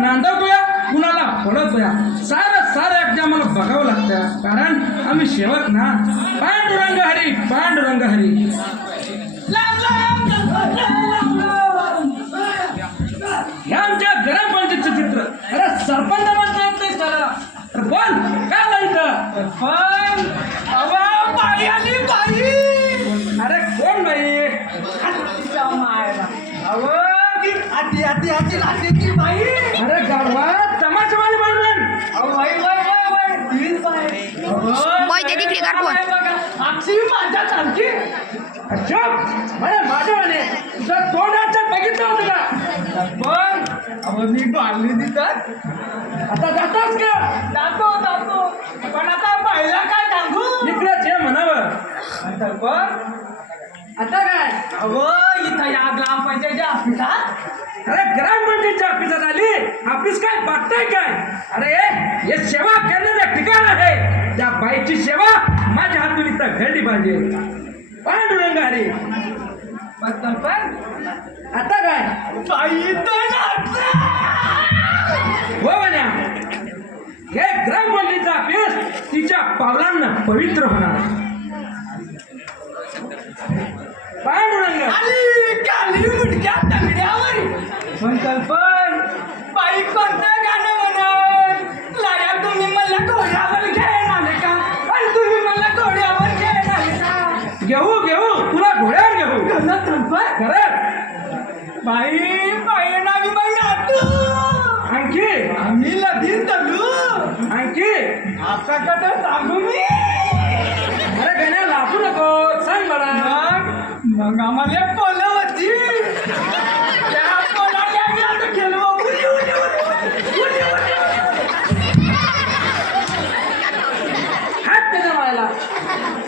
नांदवतोया कुणाला पळतोय सारं सारं एकदा आम्हाला बघावं लागतं कारण आम्ही सेवक ना पांडुरंग हरी पांडुरंग हरी. हे आमच्या ग्रामपंचायतचं चित्र. अरे सरपंच म्हणता येत नाही त्याला अरे बोल काय म्हणतं पण बाई आली बाई. अरे कोण बाई? तिच्या मायला. अव ती हाती आती आती बाई अरे गाढवा तमाशवाली म्हणून अहो बाई बाई बाई बाई तीच बाई अहो, बाई, ते तिकडे कर कोण? बाई बघा, आमची माझ्या चालती अशोक माझ्या म्हणे तुझं तोंडाचं बघितलं होतं का? पण अहो मी बांधली तिथं आता जातोस का? जातो जातो. पण आता बाईला काय सांगू इकडे जे म्हणावं. आता पण आता काय? अहो इथं या ग्रामपंचायतच्या ऑफिसात. अरे ग्रामपंचायतच्या ऑफिसात आली? ऑफिस काय बघताय काय? अरे हे सेवा करण्याचं ठिकाण आहे. त्या बाईची सेवा माझ्या हातून इथं घडली पाहिजे. पांडुरंग हरी. पण पण आता काय. हो हे ग्रामपंचायतचं ऑफिस तिच्या पावलांना पवित्र होणार. पांडुरंग. आली बाई नावी बाई नातू आणखी? आम्ही लगीन तलू आणखी? आता कसं सांगू मी. अरे गण्या लाजू नको. सांग मला. मग? आम्हाला पोलं होती. त्या पोलाला आम्ही आता खेळलो. उडी उडी उडी उडी उडी हात त्याच्या मायला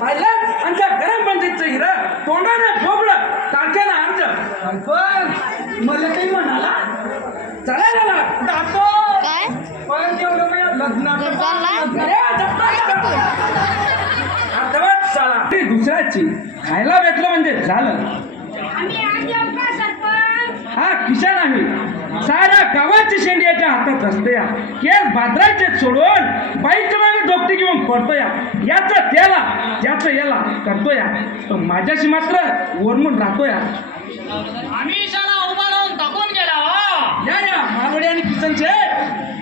पाहिलं? आमच्या ग्रामपंचायतचं हिरा तोंडाने बोबलं टाक्यानं आमचं. पण मला काही म्हणाला? काय? पण तेवढं लग्नाचं ती दुसऱ्याची. खायला भेटलं म्हणजे झालं. आम्ही हा किशन आहे. साऱ्या गावाची शेंडी याच्या हातात असते या. केस बाजरायचे सोडून बाईच्या मागे डोकटी घेऊन पडतो या. याचं त्याला त्याचं याला करतो या. तो माझ्याशी मात्र वरमून राहतो या. आम्ही शाळा उभा राहून टाकून गेला हो या या मारवडी आणि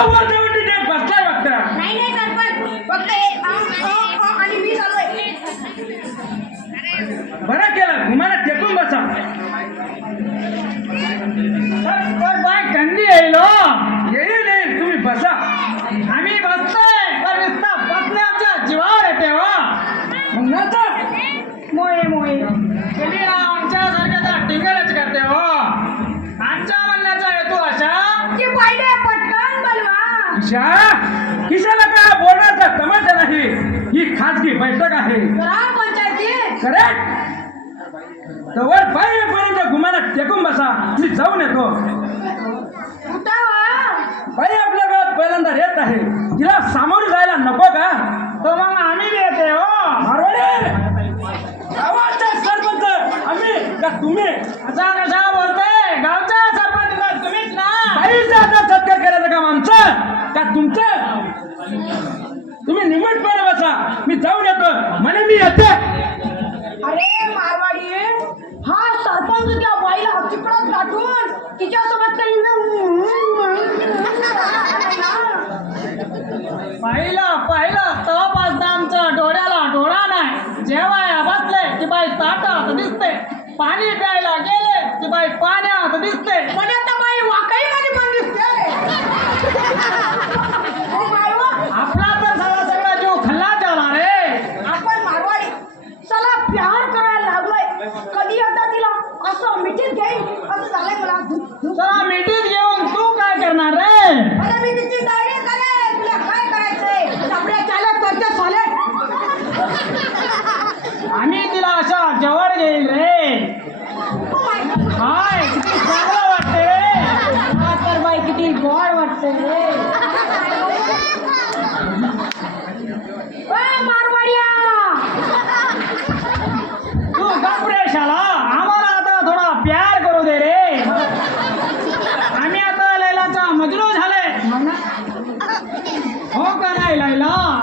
साला ग्रामपंचायती करेक्ट तवर पाहिजेपर्यंत घुमाला टेकून बसा. मी जाऊन येतो. बाई आपल्या गावात पहिल्यांदा येत आहे. तिला सामोरं जायला नको का? तो मग आम्ही येते हो. मारवाडे! गावाचा सरपंच आम्ही का तुम्ही? असा कसा? असं मिठीत घेईन. असं झालंय मला. चला मिठीत घेऊन तू काय करणार रे? चालत वरच्या सोले. आम्ही तिला अशा जवळ घेईल रे.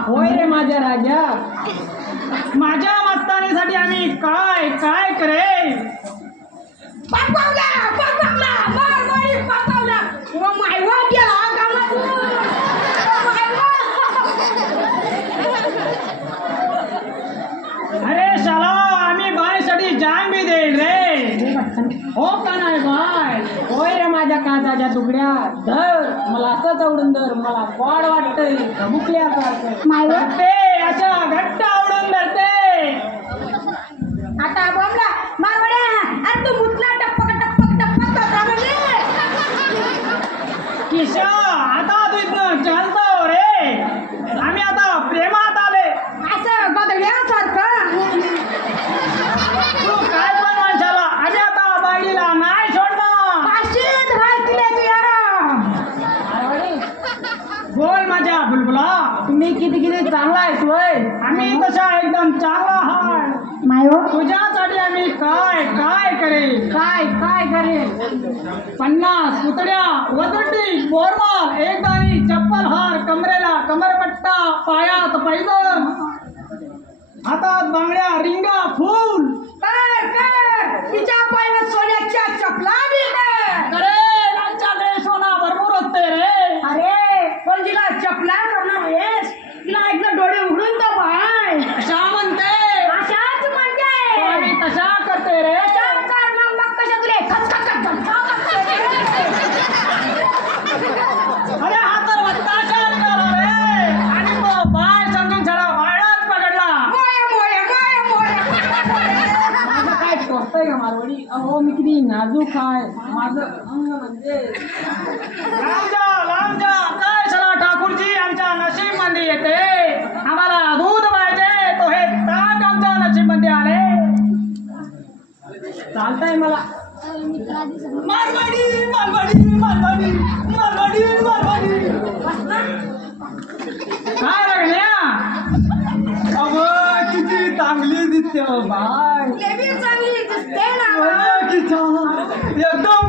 होय रे माझ्या राजा. माझ्या मस्तानीसाठी आम्ही काय काय करे तुकड्या धर मला असंच आवडून धर मला वाढ वाटतंय धमुकल्यासारखं मायवा ते अशा घट्ट आवडून धरते. आता बोमला मारवड्या अरे तू मुतला टप्पक टप्पक टप्पक करता म्हणजे किशा आता तू इथनं चालतो रे आम्ही आता प्रेमात आले असं बदल्यासारखं तू काय पण माणसाला आम्ही आता बाईला नाही सोडणार पाशीत व्हायचे तू यार बोल माझ्या बुलबुला तुम्ही चांगला आहेस वय आम्ही तसा एकदम चांगला हाय मायो तुझ्यासाठी आम्ही काय काय करेल? काय काय करेल? पन्नास पुतळ्या वजटी बोरमाल एक दाणी चप्पल हार कमरेला कमरपट्टा पायात पैजण हातात बांगड्या रिंगा फूल. कर कर. तिच्या पायाला सोन्याच्या चपला बी कर अरे आमच्या देश सोना भरपूर असते रे अरे पण तिला चपला करणार आहेस तिला एकदा डोळे उघडून तर पाय कशा म्हणते अशाच तो आम्ही म्हणते तशा करते रे अशाच कर मग मग कशा तुले खच खच खच धमका बसते रे. अरे हा तर अत्याचार निघाला रे आणि तो बाय समजून सडा वाळात पकडला मोये मोये मोये मोये मोये माझं काय टोचतंय का मारवाडी? अहो मी किती नाजूक आहे. माझं अंग म्हणजे काय सला ठाकूरजी? आमच्या नशीबमध्ये येते. आम्हाला दूध पाहिजे. तो हे ताट आमच्या नशीबमध्ये आले. चालतंय मला. मारवाडी मारवाडी मारवाडी. काय लागल्या अव किती चांगली दिसते बाय चांगली दिसते ना. एकदम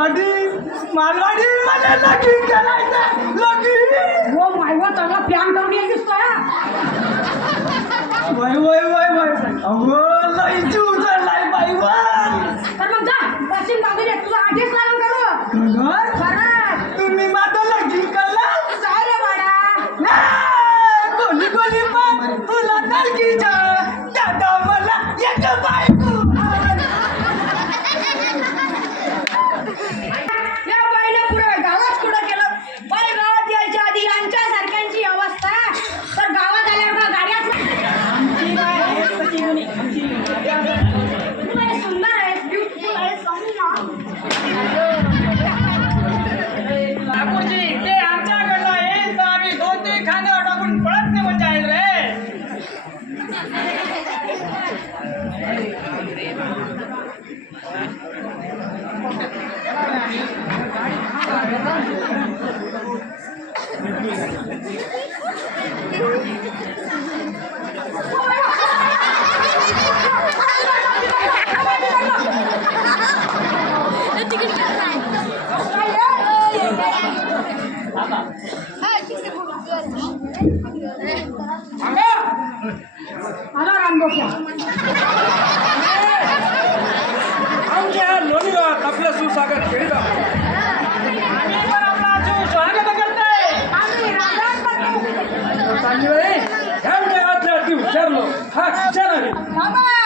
मालवाडी मालवाडी मला लगीन करायचं लगीन हो मायवा चांगला प्लॅन करून येईल दिसतोय. वय वय वय वय. अहो लई जीव चाललाय बाई वर तर मग जा मागे दे तुला आधीच लागून करू तुम्ही माझं लगीन करला काय रे स्वागत करतोय. आम्ही रागात बघतो. चांगली ह्या विचारलो हा विचार आहे.